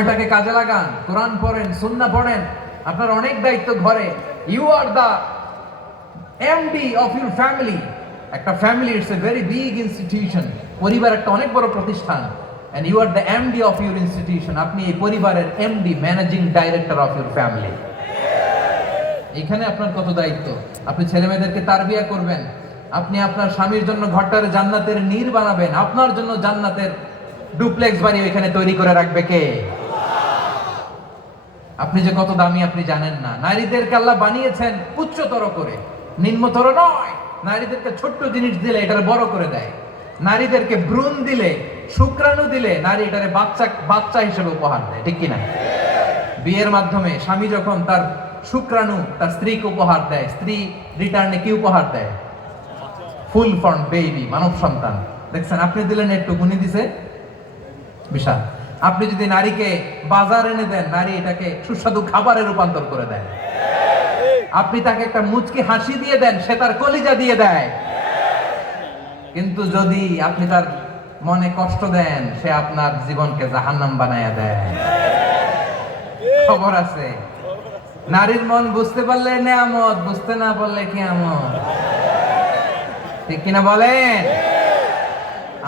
সময়টাকে কাজে লাগান, কোরআন পড়েন, সুন্নাহ পড়েন। আপনার অনেক দায়িত্ব ঘরে। You are the MD of your family. একটা family it's a very big institution. পরিবার একটা অনেক বড় প্রতিষ্ঠান। And you are the MD of your institution. আপনি এই পরিবারের MD, managing director of your family. এখানে আপনার কত দায়িত্ব। আপনি ছেলে মেয়েদেরকে তারবিয়া করবেন, আপনি আপনার স্বামীর জন্য ঘরটার জান্নাতের নীর বানাবেন, আপনার জন্য জান্নাতের ডুপ্লেক্স বাড়ি ওইখানে তৈরি করে রাখবে কে? আপনি যে কত দামি আপনি জানেন না। নারীদেরকে আল্লাহ বানিয়েছেন উচ্চতর করে, নিম্নতর নয়। নারীদেরকে ছোট্ট জিনিস দিলে এটারে বড় করে দেয়। নারীদেরকে ভ্রূণ দিলে, শুক্রাণু দিলে নারী এটারে বাচ্চা হিসেবে উপহার দেয়, ঠিক কিনা? বিয়ের মাধ্যমে স্বামী যখন তার শুক্রাণু তার স্ত্রীকে উপহার দেয়, স্ত্রী রিটার্নে কি উপহার দেয়? ফুল ফর্ম বেবি, মানব সন্তান। দেখছেন, আপনি দিলেন একটু, গুনি দিছে বিশাল। আপনি যদি নারীকে বাজার এনে দেন, নারী এটাকে সুস্বাদু খাবারে রূপান্তর করে দেয়। আপনি তাকে একটা মুচকি হাসি দিয়ে দেন, সে তার কলিজা দিয়ে দেয়। কিন্তু যদি আপনি তার মনে কষ্ট দেন, সে আপনার জীবনকে জাহান্নাম বানায়া দেয়। খবর আছে। নারীর মন বুঝতে পারলে নেয়ামত, বুঝতে না পারলে কিয়ামত, ঠিক কিনা বলেন?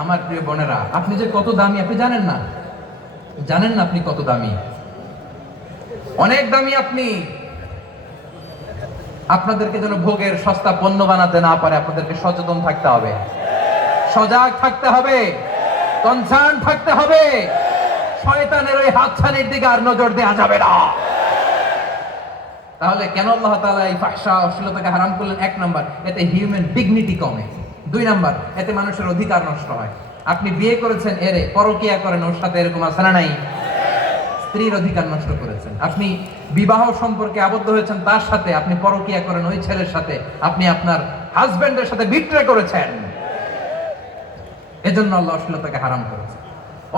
আমার প্রিয় বোনেরা, আপনি যে কত দামি আপনি জানেন না। জানেন না আপনি কত দামি, অনেক দামি আপনি। আপনাদেরকে যেন ভোগের সস্তা পণ্য বানাতে না পারে, আপনাদেরকে সচেতন থাকতে হবে, সজাগ থাকতে হবে, কনসার্ন থাকতে হবে। শয়তানের ওই হাতছানির দিকে আর নজর দেওয়া যাবে না। তাহলে কেন আল্লাহ তাআলা এই ফাহশা, অশ্লীলতাকে হারাম করলেন? এক নাম্বার, এতে হিউম্যান ডিগনিটি কমে। দুই নাম্বার, এতে মানুষের অধিকার নষ্ট হয়। আপনি বিয়ে করেছেন, এরে পরকিয়া করেন, ওর সাথে এরকম আছে না নাই? স্ত্রীর অধিকার নষ্ট করেছেন। আপনি বিবাহ সম্পর্কে আবদ্ধ হয়েছেন তার সাথে, আপনি পরকিয়া করেন ওই ছেলের সাথে, আপনি আপনার হাজবেন্ডের সাথে বিট্রে করেছেন। এজন্য আল্লাহ অশ্লীলতাকে হারাম করেছে।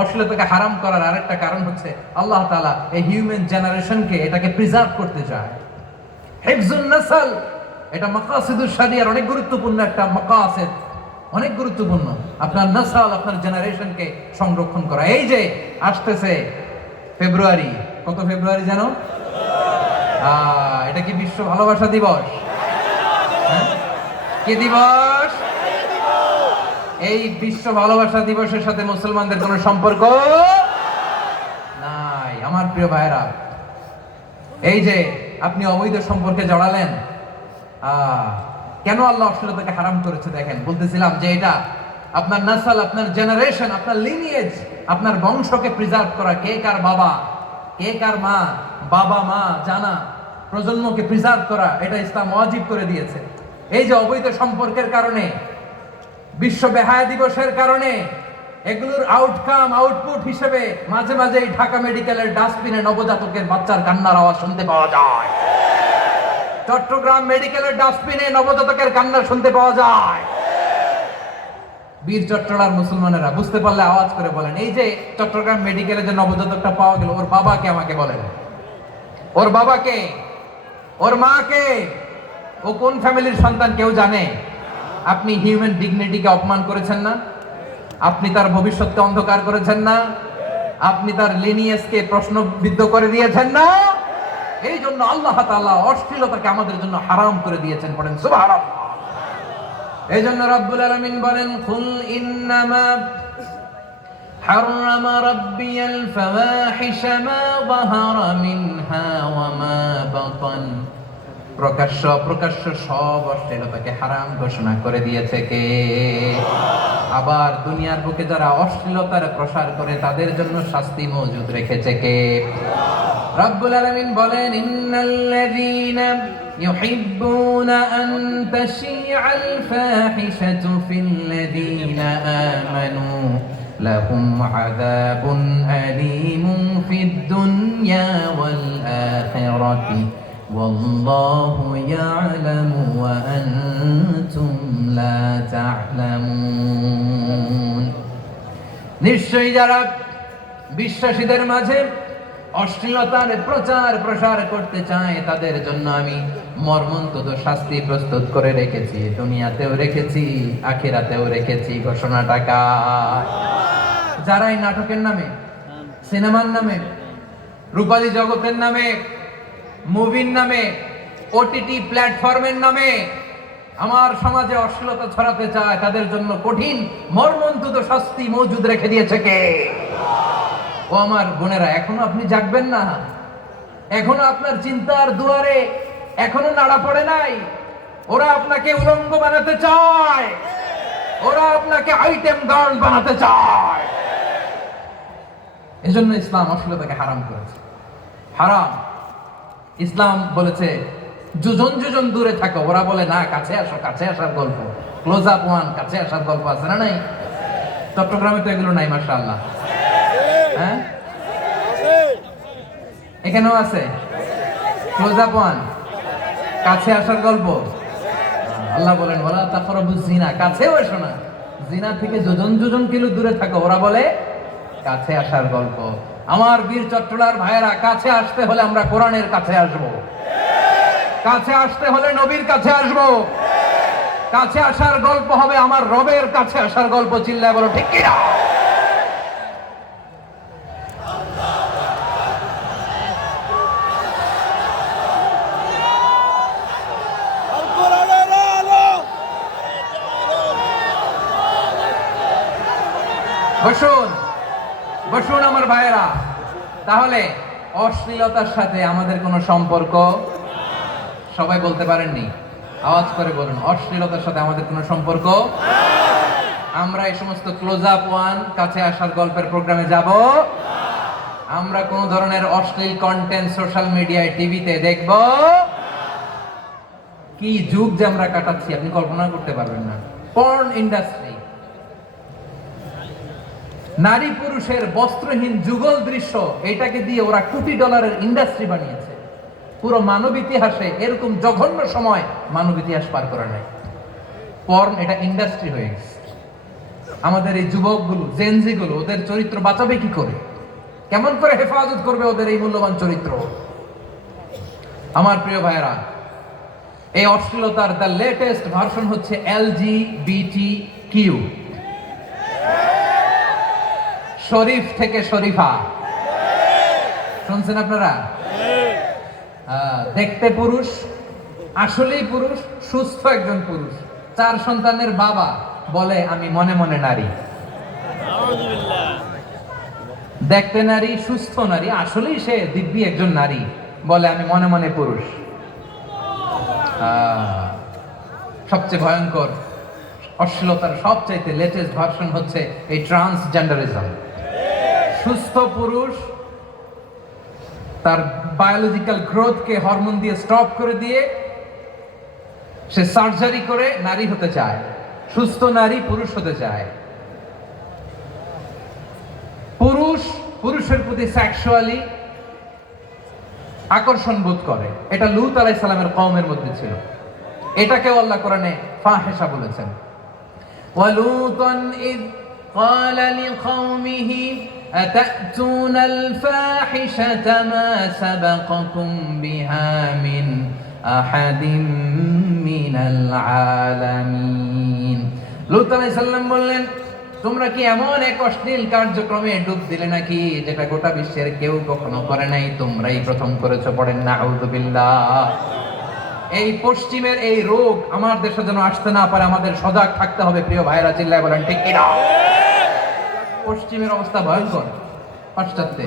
অশ্লীলতাকে হারাম করার আরেকটা কারণ হচ্ছে আল্লাহ তাআলা এই হিউম্যান জেনারেশনকে এটাকে প্রিজার্ভ করতে চায়। হিফজুন নাসল, এটা মাকাসিদুশ শরিয়ার অনেক গুরুত্বপূর্ণ একটা মাকাসিদ, অনেক গুরুত্বপূর্ণ। আপনার নাসল, আপনার জেনারেশনকে সংরক্ষণ করা। এই যে আসতেছে ফেব্রুয়ারি, কত ফেব্রুয়ারি জানো? এটা কি বিশ্ব ভালোবাসা দিবস? কি দিবস? এই বিশ্ব ভালোবাসা দিবসের সাথে মুসলমানদের কোনো সম্পর্ক নাই। আমার প্রিয় ভাইরা, এই যে আপনি অবৈধ সম্পর্কে জড়ালেন, কেন আল্লাহ অশ্লীলতাকে হারাম করেছে দেখেন। বলতেছিলাম যে এটা আপনার নাসল, আপনার জেনারেশন, আপনার লিনিয়েজ, আপনার বংশকে প্রিজার্ভ করা। কে কার বাবা, কে কার মা, বাবা মা জানা, প্রজন্মকে প্রিজার্ভ করা, এটা ইসলাম ওয়াজিব করে দিয়েছে। এই যে অবৈধ সম্পর্কের কারণে, বিশ্ব বেহায়া দিবসের কারণে, এগুলোর আউটকাম, আউটপুট হিসেবে মাঝে মাঝে এই ঢাকা মেডিকেলের ডাস্টবিনে নবজাতকের বাচ্চার কান্নার আওয়াজ শুনতে পাওয়া যায়। চট্টগ্রাম মেডিকেলের ডাস্টবিনে নবজাতকের কান্না শুনতে পাওয়া যায়। বীর চট্টলার মুসলমানেরা বুঝতে পারলে আওয়াজ করে বলেন, এই যে চট্টগ্রাম মেডিকেলে যে নবজাতকটা পাওয়া গেল, ওর বাবাকে আমাকে বলেন। ওর বাবাকে, ওর মাকে, ও কোন ফ্যামিলির সন্তান কেউ জানে? আপনি হিউম্যান ডিগনিটিকে অপমান করেছেন না? আপনি তার ভবিষ্যৎকে অন্ধকার করেছেন না? আপনি তার লিনিয়েজকে প্রশ্নবিদ্ধ করে দিয়েছেন না? এই জন্য আল্লাহ তাআলা অশ্লীলতাকে আমাদের জন্য হারাম করে দিয়েছেন। পড়েন সুবহানাল্লাহ। এই জন্য রব্বুল আলামিন বলেন, কুল ইন্নামা হারাম রাব্বিয়াল ফাওয়াহিশা মা যাহারা মিনহা ওয়া মা বাতান। প্রকাশ্য অপ্রকাশ্য সব অশ্লীলতাকে হারাম ঘোষণা করে দিয়েছে কে? আবার দুনিয়ার বুকে যারা অশ্লীলতার প্রসার করে তাদের জন্য শাস্তি মজুদ রেখেছে কে? রব্বুল আলামিন বলেন, ইন্নাল্লাযীনা ইউহিব্বুনা আন তাশিআল ফাহিশাতু ফিল্লাযীনা আমানু লাহুম আযাবুন আলীমুন ফিদ দুনিয়া ওয়াল আখিরাতি ওয়াল্লাহু ইয়া'লামু ওয়া আনতুম লা তা'লামুন। নিশ্চয়ই যারা বিশ্বাসীদের মাঝে অশ্লীলতার প্রচার প্রসার করতে চায় তাদের জন্য আমি মর্মন্তুদ শাস্তি প্রস্তুত করে রেখেছি। দুনিয়াতেও রেখেছি, আখিরাতেও রেখেছি। ঘোষণাটা কার? যারা এই নাটকের নামে, সিনেমার নামে, রূপালী জগতের নামে, মুভির নামে, ওটিটি প্ল্যাটফর্মের নামে আমার সমাজে অশ্লীলতা ছড়াতে চায়, তাদের জন্য কঠিন মর্মন্তুদ শাস্তি মজুদ রেখে দিয়েছে কে? ও আমার বোনেরা, এখনো আপনি জাগবেন না? এখনো আপনার চিন্তার দুয়ারে এখনো নাড়া পড়ে নাই? ওরা আপনাকে উলঙ্গ বানাতে চায়, ওরা আপনাকে আইটেম গার্ল বানাতে চায়। এজন্য ইসলাম অশ্লীলতাকে হারাম করেছে। হারাম। ইসলাম বলেছে যোজন যোজন দূরে থাকো, ওরা বলে না কাছে আসো, কাছে আসার গল্প, ক্লোজ আপ ওয়ান, কাছে আসার গল্প আছে না নাই? চট্টগ্রামে তো এগুলো নাই মাশাআল্লাহ। হ্যাঁ, এখানেও আছে ক্লোজ আপ ওয়ান, কাছে আসার গল্প। আল্লাহ বলেন ওয়ালা তাকরাবুজ জিনা, কাছেও এসো না, জিনা থেকে যোজন যোজন কিলো দূরে থাকো, ওরা বলে কাছে আসার গল্প। আমার বীর চট্টলার ভাইয়েরা, কাছে আসতে হলে আমরা কোরআনের কাছে আসব, কাছে আসতে হলে নবীর কাছে আসব, কাছে আসার গল্প হবে আমার রবের কাছে আসার গল্প। চিল্লায় বলো ঠিক কিনা? বসুন বসুন আমার ভাইয়েরা। তাহলে অশ্লীলতার সাথে আমাদের কোনো সম্পর্ক? সবাই বলতে পারেননি, আওয়াজ করে বলুন, অশ্লীলতার সাথে আমাদের কোনো সম্পর্ক? আমরা এই সমস্ত ক্লোজ আপ ওয়ান, কাছে আসার গল্পের প্রোগ্রামে যাব? আমরা কোন ধরনের অশ্লীল কন্টেন্ট সোশ্যাল মিডিয়ায়, টিভিতে দেখব? কি যুগ যে আমরা কাটাচ্ছি আপনি কল্পনা করতে পারবেন না। পর্ন ইন্ডাস্ট্রি, নারী পুরুষের বস্ত্রহীন যুগল দৃশ্য, এটাকে দিয়ে ওরা কোটি ডলারের ইন্ডাস্ট্রি বানিয়েছে। পুরো মানব ইতিহাসে এরকম জঘন্য সময় মানব ইতিহাস পার করে নাই। পর্ন এটা ইন্ডাস্ট্রি হয়ে গেছে। আমাদের এই যুবকগুলো, জেনজি গুলো, ওদের চরিত্র বাঁচাবে কি করে? কেমন করে হেফাজত করবে ওদের এই মূল্যবান চরিত্র? আমার প্রিয় ভাইয়েরা, এই অশ্লীলতার দ্য লেটেস্ট ভার্সন হচ্ছে LGBTQ, শরীফ থেকে শরীফা। শুনছেন আপনারা? দেখতে পুরুষ, আসলেই পুরুষ, সুস্থ একজন পুরুষ, 4 সন্তানের বাবা, বলে আমি মনে মনে নারী। দেখতে নারী, সুস্থ নারী, আসলেই সে দিব্যি একজন নারী, বলে আমি মনে মনে পুরুষ। সবচেয়ে ভয়ঙ্কর অশ্লীলতার সবচাইতে লেটেস্ট ভার্সন হচ্ছে এই ট্রান্সজেন্ডারিজম। সুস্থ পুরুষ তার বায়োলজিক্যাল গ্রোথকে হরমোন দিয়ে স্টপ করে দিয়ে সে সার্জারি করে নারী হতে চায়। সুস্থ নারী পুরুষ হতে চায়। পুরুষ পুরুষের প্রতি সেক্সুয়ালি আকর্ষণ বোধ করে। এটা লূত আলাইহিস সালামের কওমের মধ্যে ছিল। এটাকে আল্লাহ কোরআনে ফাহিশা বলেছেন। ওয়ালুতান ইয قال لقومه أتأتون الفاحشة ما سبقكم بها من أحد من العالمين। লূত আলাইহিস সালাম বললেন, তোমরা কি এমন এক অশ্লীল কার্যক্রমে ডুব দিলে নাকি যেটা গোটা বিশ্বের কেউ কখনো করে নাই, তোমরাই প্রথম করেছো। পড়েন নাউযুবিল্লাহ। এই পশ্চিমের এই রোগ আমার দেশে যেন আসতে না পারে, আমাদের সজাগ থাকতে হবে। প্রিয় ভাইরা, চিল্লায় বলেন ঠিক কিনা? পশ্চিমের অবস্থা ভয়ঙ্কর। পাশ্চাত্যে,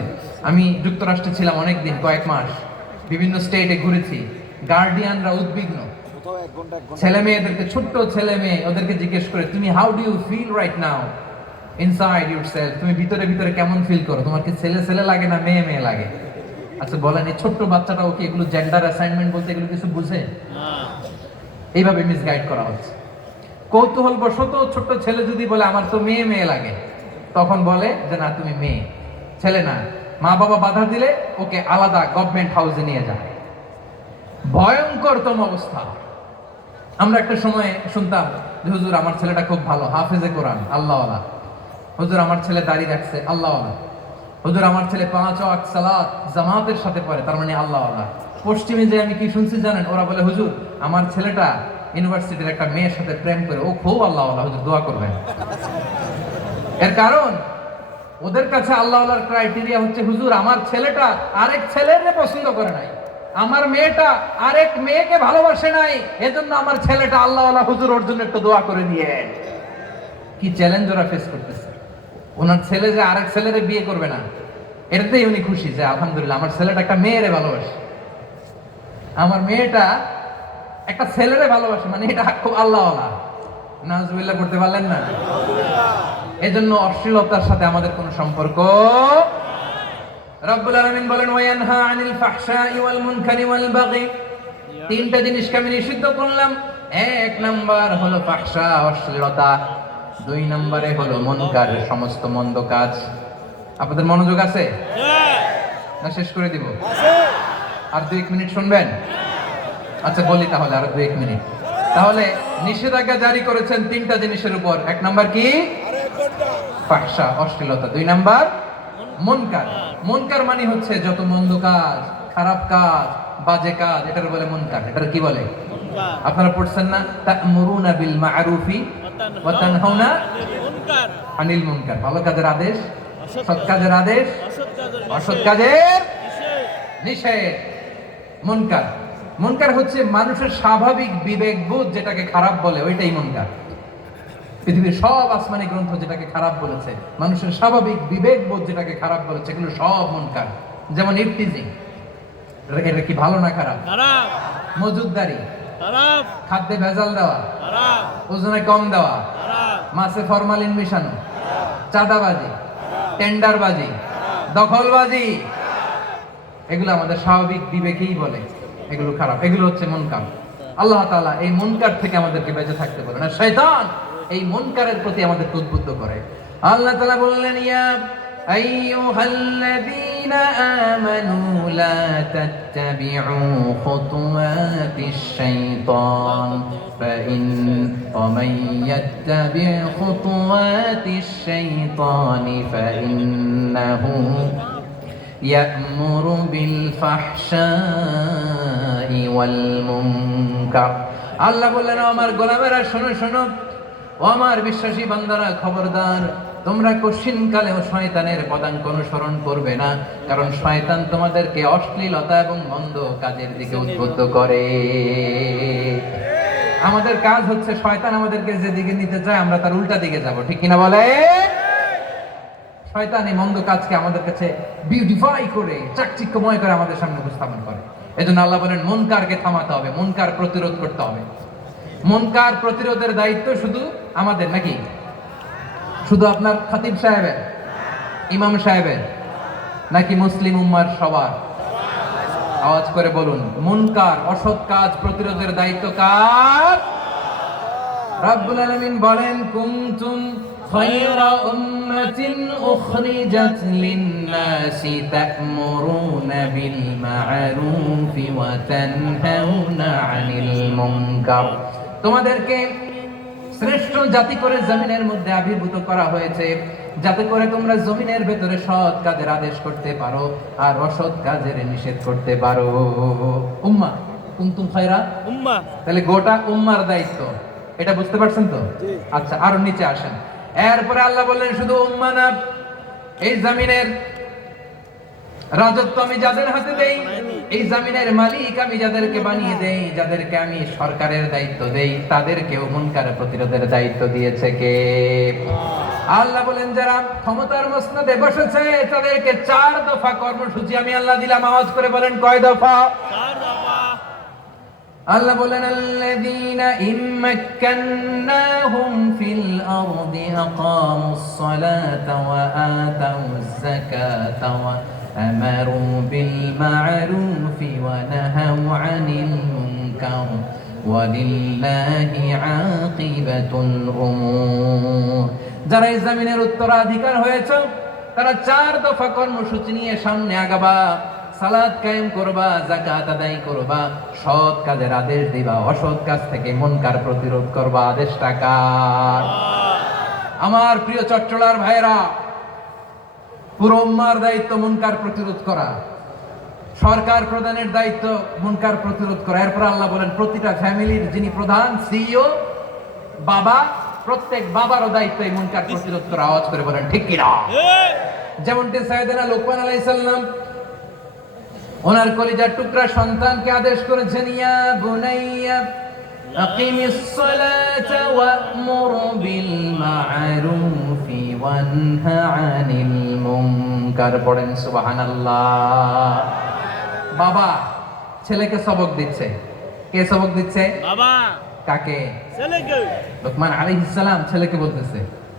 আমি যুক্তরাষ্ট্রে ছিলাম অনেকদিন, কয়েক মাস, বিভিন্ন স্টেটে ঘুরেছি। গার্ডিয়ানরা উদ্বিগ্ন, ছেলে মেয়েদেরকে, ছোট্ট ছেলে মেয়ে, ওদেরকে জিজ্ঞেস করে তুমি how do you feel right now inside yourself, তুমি ভিতরে ভিতরে কেমন ফিল করো, তোমার কি ছেলে ছেলে লাগে না মেয়ে মেয়ে লাগে? আচ্ছা বলেন, এই ছোট্ট বাচ্চাটাও কি এগুলো জেন্ডার অ্যাসাইনমেন্ট বলতে এগুলো কিছু বুঝে? এইভাবে মিসগাইড করা হচ্ছে। কৌতূহল বশত ছোট্ট ছেলে যদি বলে আমার তো মেয়ে মেয়ে লাগে, তখন বলে যে না তুমি মেয়ে, ছেলে না। মা বাবা বাধা দিলে ওকে আলাদা গভর্নমেন্ট হাউসে নিয়ে যায়। ভয়ঙ্করতম অবস্থা। আমরা একটা সময় শুনতাম যে হুজুর আমার ছেলেটা খুব ভালো, হাফেজে কোরআন, আল্লাহওয়ালা। হুজুর আমার ছেলে দাঁড়িয়ে রাখছে, আল্লাহওয়ালা। হুজুর আমার ছেলে 5 ওয়াক্ত সালাত জামাতের সাথে পড়ে, তার মানে আল্লাহওয়ালা। পশ্চিমে যে আমি কি শুনছি জানেন? ওরা বলে হুজুর আমার ছেলেটা ইউনিভার্সিটির একটা মেয়ের সাথে প্রেম করে, ও খুব আল্লাহওয়ালা, হুজুর দোয়া করবেন। এর কারণ ওদের কাছে আল্লাহওয়ালার ক্রাইটেরিয়া হচ্ছে, হুজুর আমার ছেলেটা আরেক ছেলের পছন্দ করে নাই, আমার মেয়েটা আরেক মেয়েকে ভালোবাসে নাই, এজন্য আমার ছেলেটা আল্লাহওয়ালা, হুজুর ওর জন্য একটু দোয়া করে দিয়ে। কি চ্যালেঞ্জ ওরা ফেস করতেছে। ওনার ছেলে যে আরেক ছেলেরে বিয়ে করবে না, এটাতেই উনি খুশি যে আলহামদুলিল্লাহ আমার ছেলেটা একটা মেয়েরে ভালোবাসে, আমার মেয়েটা একটা ছেলেরে ভালোবাসে, মানে এটা খুব আল্লাহওয়ালা। নাউজুবিল্লাহ করতে পারলেন না? এজন্য অশ্লীলতার সাথে আমাদের কোনো সম্পর্ক। রব্বুল আলামিন বলেন ওয়ায়ানহা আনিল ফাহশাই ওয়াল মুনকারি ওয়াল বাগি, তিনটা জিনিসকে আমি নিষিদ্ধ করলাম। এক নাম্বার হলো ফাহশা, অশ্লীলতা। দুই নম্বরে হলো মুনকার, সমস্ত মন্দ কাজ। আপনাদের মনোযোগ আছে না? শেষ করে দিব? আর 2 মিনিট শুনবেন? আচ্ছা বলি তাহলে, আর 2 মিনিট। তাহলে নিষেধাজ্ঞা জারি করেছেন তিনটা জিনিসের উপর। এক নাম্বার কি? ফাহশা, অশ্লীলতা। 2 নাম্বার মুনকার। মুনকার মানে হচ্ছে যত মন্দ কাজ, খারাপ কাজ, বাজে কাজ, এটার বলে মুনকার। এটার কি বলে? আপনারা পড়ছেন না, তা'মুরুনা বিল মা'রুফি ওয়া তানহাউনা আনিল মুনকার। ভালো কাজের আদেশ, সৎ কাজের আদেশ, অসৎ কাজের নিষেধ। মুনকার, মুনকার হচ্ছে মানুষের স্বাভাবিক বিবেকবোধ যেটাকে খারাপ বলে, ওইটাই মুনকার। পৃথিবীর সব আসমানি গ্রন্থ যেটাকে খারাপ বলেছে, মানুষের স্বাভাবিক বিবেকবোধ যেটাকে খারাপ বলেছে, এগুলো সব মুনকার। যেমন ইফতিজিং, এটা কি ভালো না খারাপ? খারাপ। মজুদদারি খারাপ। খাদ্যে ভেজাল দেওয়া খারাপ। ওজনে কম দেওয়া খারাপ। মাছে ফরমালিন মিশানো খারাপ। চাঁদাবাজি, টেন্ডারবাজি, দখলবাজি, এগুলো আমাদের স্বাভাবিক বিবেকেই বলে এগুলো খারাপ, এগুলো হচ্ছে মুনকার। আল্লাহ তাআলা এই মুনকার থেকে আমাদেরকে বেঁচে থাকতে বলেন, আর শয়তান এই মুনকারের প্রতি আমাদেরকে উদ্বুদ্ধ করে। আল্লাহ তাআলা বললেন ইয়া আইয়ুহাল্লাযীনা আমানু লা তাত্তাবিউ খুতুওয়াতিশ শাইতান ফামান ইয়াত্তাবি' খুতুওয়াতিশ শাইতানি ফাইন্নাহু ইয়া'মুরু বিল ফাহশাই ওয়াল মুনকার। আল্লাহ বললেন আমার গোলামেরা শোনো শোনো, ও আমার বিশ্বাসী বান্দারা খবরদার, তোমরা কশিনকালেও শয়তানের পদাঙ্ক অনুসরণ করবে না, কারণ শয়তান তোমাদেরকে অশ্লীলতা এবং মন্দ কাজের দিকে উদ্বুদ্ধ করে। আমাদের কাজ হচ্ছে শয়তান আমাদেরকে যেদিকে নিতে চায় আমরা তার উল্টা দিকে যাব, ঠিক কিনা বলে? শয়তান এই মন্দ কাজকে আমাদের কাছে বিউটিফাই করে, চাকচিক্যময় করে আমাদের সামনে উপস্থাপন করে। এজন্য আল্লাহ বলেন মুনকারকে থামাতে হবে, মুনকার প্রতিরোধ করতে হবে। মুনকার প্রতিরোধের দায়িত্ব শুধু আমাদের নাকি? শুধু আপনার খতিব সাহেবের, ইমাম সাহেবের, নাকি মুসলিম উম্মার সবার? আওয়াজ করে বলুন, মুনকার অসৎ কাজ প্রতিরোধের দায়িত্ব কার? রব্বুল আলামিন বলেন কুনতুম খায়রা উম্মাতিন উখরিজাত লিন-নাসি তা'মুরুনা বিল মা'রুফি ওয়া তানহাউনা আনিল মুনকার। তোমাদেরকে শ্রেষ্ঠ জাতি করে জমিনের মধ্যে আবির্ভূত করা হয়েছে, যাতে করে তোমরা জমিনের ভেতরে সৎ কাজের আদেশ করতে পারো আর অসৎ কাজের নিষেধ করতে পারো। উম্মাহ, কুনতুম খায়রা উম্মাহ, তাহলে গোটা উম্মার দায়িত্ব, এটা বুঝতে পারছেন তো? আচ্ছা, আরো নিচে আসেন। এরপরে আল্লাহ বললেন শুধু উম্মাহ না, এই জমিনের রাজত্ব আমি যাদের হাতে দেই, এই জমিনের মালিক আমি যাদেরকে বানিয়ে দেই, যাদেরকে আমি সরকারের দায়িত্ব দেই, তাদেরকেও মুনকার প্রতিরোধের দায়িত্ব দিয়েছে কে? আল্লাহ বলেন যারা ক্ষমতার মসনদে বসেছে তাদেরকে 4 দফা কর্মসূচি আমি আল্লাহ দিলাম। আওয়াজ করে বলেন কয় দফা? 4 দফা। আল্লাহ বলেন আল্লাযীনা ইম্মাক্কান্নাহুম ফিল আরদি আকামুস সালাতা ওয়া আতাউয যাকাতা ওয়া আমারু বিল মা'রুফি ওয়া নাহাউ আনিল মুনকার ওয়া লিল্লাহি আকিবাতুল উমুর। যারা এই জমিনের উত্তরাধিকার হয়েছে তারা 4 দফা কর্মসূচি নিয়ে সামনে আগাবা। সালাত কায়েম করবা, যাকাত আদায় করবা, সৎ কাজের আদেশ দিবা, অসৎ কাজ থেকে মুনকার প্রতিরোধ করবা। আদেশটা কার? আমার প্রিয় চট্টলার ভাইরা, পুরো উম্মার দায়িত্ব মুনকার প্রতিরোধ করা, সরকার প্রধানের দায়িত্ব মুনকার প্রতিরোধ করা। এরপর আল্লাহ বলেন প্রতিটা ফ্যামিলির যিনি প্রধান সিইও বাবা, প্রত্যেক বাবারও দায়িত্ব এই মুনকার প্রতিরোধ করা। আওয়াজ করে বলেন ঠিক কিনা? যেমনটি সাইয়েদনা লোকমান আলাইহিস সালাম ওনার কলিজার টুকরা সন্তানকে আদেশ করেছেন, ইয়া বুনাইয়া আকিমিস সালাতা ওয়া'মুর বিল মা'রুফি ওয়ানহা আনিল মুনকার। পড়েন সুবহানাল্লাহ। বাবা ছেলেকে সবক দিচ্ছে। কে সবক দিচ্ছে? বাবা। কাকে? ছেলেকে। লোকমান আলাইহিস সালাম ছেলেকে বলতেছে,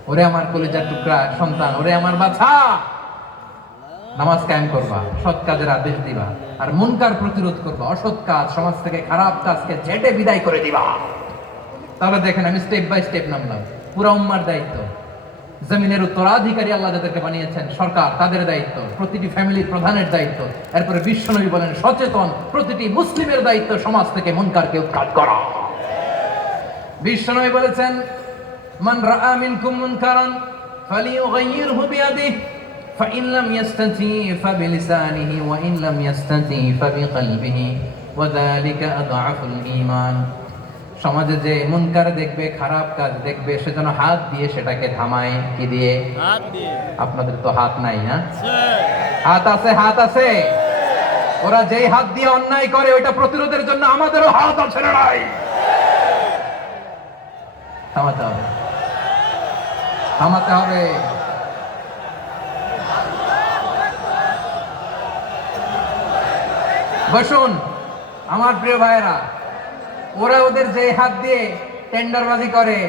ওরে আমার কলিজার টুকরা সন্তান, ওরে আমার বাছা, নামাজ কায়েম করবা, সৎ কাজের আদেশ দিবা, আর মুনকার প্রতিরোধ করবা, অসৎ কাজ, সমাজ থেকে খারাপ কাজকে ঝেঁটে বিদায় করে দিবা। তাহলে দেখেন আমি স্টেপ বাই স্টেপ নামলাম। পুরা উম্মার দায়িত্ব, জমিনের উত্তরাধিকারী আল্লাহ যাদেরকে বানিয়েছেন সরকার, তাদের দায়িত্ব, প্রতিটি ফ্যামিলির প্রধানের দায়িত্ব, এরপরে বিশ্বনবী বলেন সচেতন প্রতিটি মুসলিমের দায়িত্ব সমাজ থেকে মুনকারকে উৎখাত করা। বিশ্বনবী বলেছেন, মান রাআ মিনকুম মুনকারান ফালিয়ুগাইয়িরহু বিয়াদিহি فإن لم يستطع فبلسانه وإن لم يستطع فبقلبه وذلك أضعف الإيمان। সমাজে যে মুনকার দেখবে, খারাপ কাজ দেখবে, সেজন্য হাত দিয়ে সেটাকে থামায়। কি দিয়ে? হাত দিয়ে। আপনাদের তো হাত নাই, না? হাত আছে, হাত আছে। ওরা যেই হাত দিয়ে অন্যায় করে ওইটা প্রতিরোধের জন্য আমাদেরও হাত আছে না নাই? থামাতে হবে, থামাতে হবে। বসুন আমার প্রিয় ভাইয়েরা, ওরা ওদের যে হাত দিয়ে টেন্ডারবাজি করে,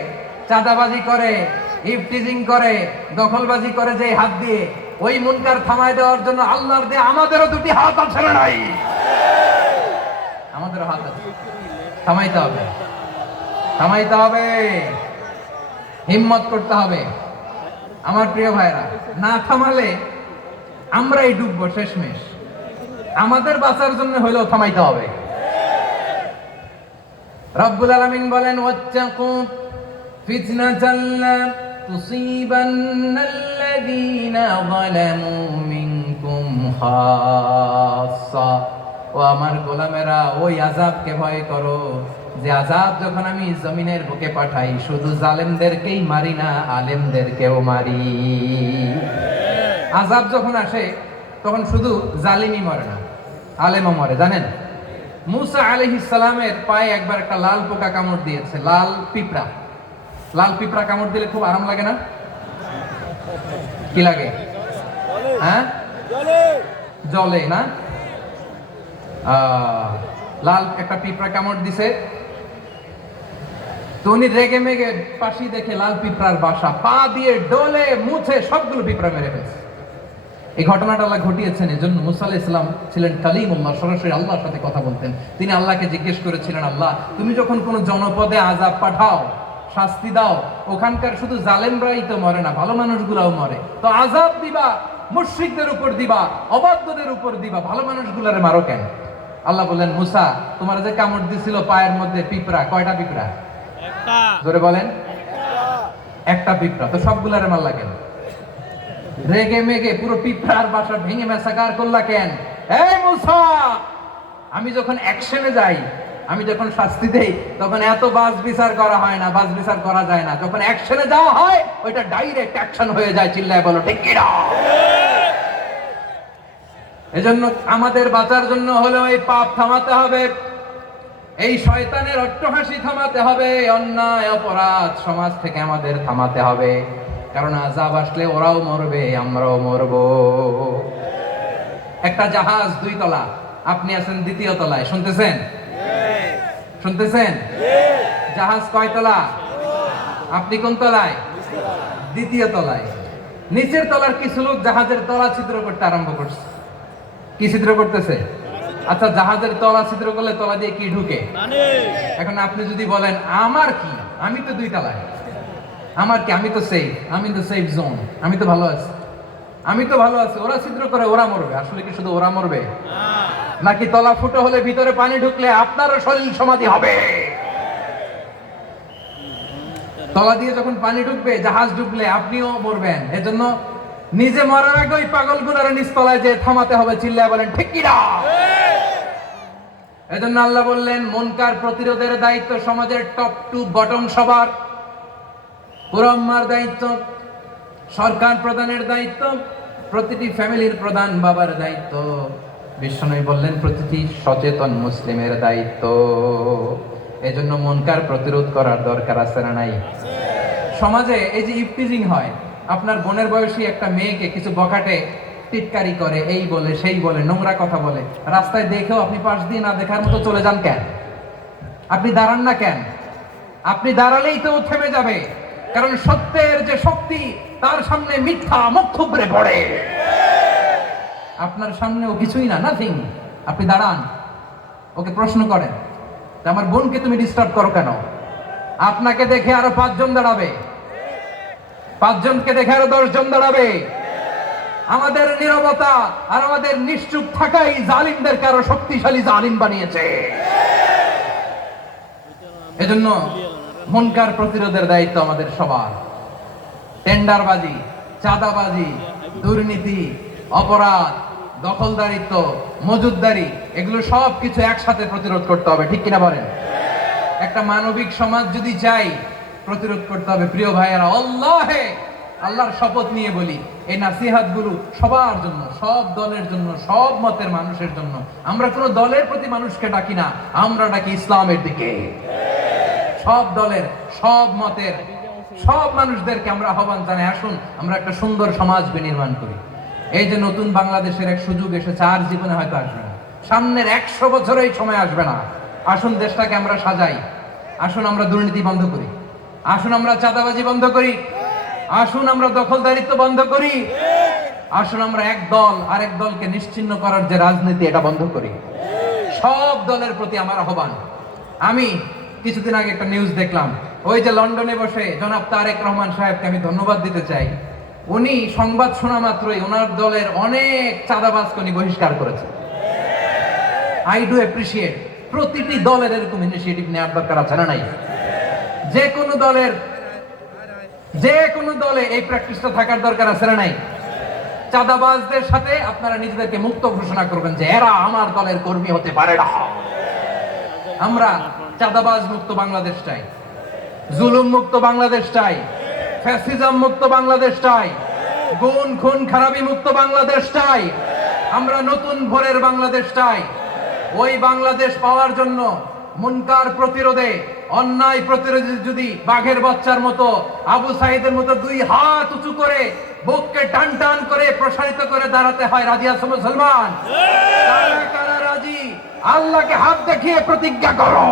চাঁদাবাজি করে, ইফটিজিং করে, দখলবাজি করে, যে হাত দিয়ে, ওই মুনকার থামায় দেওয়ার জন্য আল্লাহর দিয়ে আমাদেরও দুটি হাত আছে না নাই? আমাদেরও হাত আছে। থামাইতে হবে, থামাইতে হবে, হিম্মত করতে হবে। আমার প্রিয় ভাইয়েরা, না থামালে আমরাই ডুববো শেষমেশ। আমাদের বাঁচার জন্য হইলেও থামাইতে হবে। রব্বুল আলামিন বলেন, ওয়াত্তাকু ফিতনাতাল লা তুসিবান্নাল্লাযীনা যালামু মিনকুম খাসসা। ও আমার গোলামেরা, ওই আযাবকে ভয় করো যে আযাব যখন আমি জমিনের বুকে পাঠাই শুধু জালেমদেরকেই মারি না, আলেমদেরকেও মারি। আযাব যখন আসে তখন শুধু জালিমই মরে না, আলেমও মরে। জানেন, মুসা আলাইহিস সালামের পায়ে একবার একটা লাল পোকা কামড় দিয়েছে, লাল পিঁপড়া। লাল পিঁপড়া কামড় দিলে খুব আরাম লাগে না? কি লাগে? হ্যাঁ, জ্বলে না? লাল একটা পিঁপড়া কামড় দিছে, তো উনি রেগে মেগে পাশি দেখে লাল পিঁপড়ার বাসা, পা দিয়ে ডলে মুছে সবগুলো পিঁপড়া মেরে ফেলছে। এই ঘটনাটা আল্লাহ ঘটিয়েছেন এজন্য মুসা আলাইহিস সালাম ছিলেন কালিমুল্লাহ, সরাসরি আল্লাহর সাথে কথা বলতেন। তিনি আল্লাহকে জিজ্ঞেস করেছিলেন, আল্লাহ তুমি যখন কোন জনপদে আযাব পাঠাও, শাস্তি দাও, ওখানকার শুধু জালেমরাই তো মরে না, ভালো মানুষগুলাও মরে, তো আযাব দিবা মুশরিকদের উপর দিবা, অবাধ্যদের উপর দিবা, ভালো মানুষগুলারে মারো কেন? আল্লাহ বললেন, মুসা তোমার যে কামড় দিছিল পায়ের মধ্যে পিঁপড়া, কয়টা পিঁপড়া? একটা। জোরে বলেন, একটা পিঁপড়া, তো সবগুলারে মারলা কেন? রেগে মেগে পুরো পিঁপড়ার বাসা ভেঙে মেসাকার করলা কেন? এই মুসা, আমি যখন অ্যাকশনে যাই, আমি যখন শাস্তি দেই, তখন এত বাস বিচার করা হয় না, বাস বিচার করা যায় না। যখন অ্যাকশনে যাওয়া হয় ওইটা ডাইরেক্ট অ্যাকশন হয়ে যায়। চিল্লায় বলো ঠিক কি না? এজন্য আমাদের বাঁচার জন্য হলেও এই পাপ থামাতে হবে, এই শয়তানের অট্টহাসি থামাতে হবে, অন্যায় অপরাধ সমাজ থেকে আমাদের থামাতে হবে। কারণ আযাব আসলে ওরাও মরবে, আমরাও মরব। একটা জাহাজ 2 তলা, আপনি আছেন 2য় তলায়, শুনতেছেন? শুনতেছেন? জাহাজ কয় তলা? আপনি কোন তলায়? 2য় তলায়। নিচের তলার কিছু লোক জাহাজের তলা ছিদ্র করতে আরম্ভ করছে। কি ছিদ্র করতেছে? আচ্ছা, জাহাজের তলা ছিদ্র করলে তলা দিয়ে কি ঢুকে? এখন আপনি যদি বলেন আমার কি, আমি তো 2 তলায়, আমার কি, আমি তো সেফ, আমি তো সেফ জোন, আমি তো ভালো আছি, আমি তো ভালো আছি, ওরা ছিদ্র করে ওরা মরবে। আসলে কি শুধু ওরা মরবে? নাকি তলা ফুটো হলে ভিতরে পানি ঢুকলে আপনারও শরীর সমাধি হবে? তলা দিয়ে যখন পানি ঢুকবে, জাহাজ ঢুকলে আপনিও মরবেন। এজন্য নিজে মরার আগে ওই পাগলগুলোর নিচতলায় যে থামাতে হবে। চিল্লায় বলেন ঠিক কি না? এজন্য আল্লাহ বললেন, মুনকার প্রতিরোধের দায়িত্ব সমাজের টপ টু বটম সবার। পুরো উম্মার দায়িত্ব, সরকার প্রধানের দায়িত্ব, প্রতিটি ফ্যামিলির প্রধান বাবার দায়িত্ব। বিশ্বনবী বললেন প্রতিটি সচেতন মুসলিমের দায়িত্ব। এজন্য মুনকার প্রতিরোধ করার দরকার আছে না নাই? সমাজে এই যে ইফটিজিং হয়, আপনার বোনের বয়সী একটা মেয়েকে কিছু বখাটে টিটকারি করে, এই বলে সেই বলে, নোংরা কথা বলে, রাস্তায় দেখেও আপনি পাশ দিয়ে না দেখার মতো চলে যান কেন? আপনি দাঁড়ান না কেন? আপনি দাঁড়ালেই তো থেমে যাবে, কারণ সত্যের যে শক্তি তার সামনে মিথ্যা মুখ থুবড়ে পড়ে। আপনার সামনেও কিছুই না, নাথিং। আপনি দাঁড়ান, ওকে প্রশ্ন করেন যে আমার বোনকে তুমি ডিস্টার্ব করো কেন? আপনাকে দেখে আরো 5 জন দাঁড়াবে, 5 জনকে দেখে আরো 10 জন দাঁড়াবে। আমাদের নীরবতা আর আমাদের নিশ্চুপ থাকাই জালিমদেরকে আরো শক্তিশালী জালিম বানিয়েছে। এজন্য মুনকার প্রতিরোধের দায়িত্ব আমাদের সবার। টেন্ডারবাজি, চাঁদাবাজি, দুর্নীতি, অপরাধ, দখলদারিত্ব, মজুদদারি, এগুলো সব কিছু একসাথে প্রতিরোধ করতে হবে, ঠিক কিনা বলেন? একটা মানবিক সমাজ যদি চাই, প্রতিরোধ করতে হবে। প্রিয় ভাইয়েরা, আল্লাহর শপথ নিয়ে বলি, এই নাসিহাত গুলো সবার জন্য, সব দলের জন্য, সব মতের মানুষের জন্য। আমরা কোন দলের প্রতি মানুষকে ডাকি না, আমরা ডাকি ইসলামের দিকে। সব দলের, সব মতের, সব মানুষদেরকে আমরা আহ্বান জানাই, আসুন আমরা একটা সুন্দর সমাজ বিনির্মাণ করি। এই যে নতুন বাংলাদেশের এক সুযোগ এসেছে, আর জীবনে হয়তো আসবে না, সামনের 100 বছরে এই সময় আসবে না। আসুন দেশটাকে আমরা সাজাই, আসুন আমরা দুর্নীতি বন্ধ করি, আসুন আমরা চাঁদাবাজি বন্ধ করি, আসুন আমরা দখলদারিত্ব বন্ধ করি, আসুন আমরা এক দল আরেক দলকে নিশ্চিহ্ন করার যে রাজনীতি, এটা বন্ধ করি। সব দলের প্রতি আমার আহ্বান। আমি কিছুদিন আগে একটা নিউজ দেখলাম, ওই যে লন্ডনে বসে জনাব তারেক রহমান সাহেবকে আমি ধন্যবাদ দিতে চাই। উনি সংবাদ শোনা মাত্রই ওনার দলের অনেক চাঁদাবাজকে উনি বহিষ্কার করেছে। I do appreciate. প্রতিটি দলের এরকম ইনিশিয়েটিভ নেওয়ার দরকার আছে না নাই? যে কোনো দলে এই প্র্যাকটিসটা থাকার দরকার আছে না নাই? চাঁদাবাজদের সাথে আপনারা নিজেদেরকে মুক্ত ঘোষণা করবেন যে এরা আমার দলের কর্মী হতে পারে না। আমরা চাঁদাবাজ মুক্ত বাংলাদেশ চাই, জুলুম মুক্ত বাংলাদেশ চাই, ফ্যাসিজম মুক্ত বাংলাদেশ চাই, গুণ খুন খারাপি মুক্ত বাংলাদেশ চাই। আমরা নতুন ভোরের বাংলাদেশ চাই। ওই বাংলাদেশ পাওয়ার জন্য মুনকার প্রতিরোধে, অন্যায় প্রতিরোধে যদি বাঘের বাচ্চার মতো, আবু সাইদের মতো 2 হাত উঁচু করে, বুককে টান টান করে প্রসারিত করে দাঁড়াতে হয়, রাজি আছো মুসলমান? কারা কারা রাজি? আল্লাহকে হাত দেখিয়ে প্রতিজ্ঞা করো।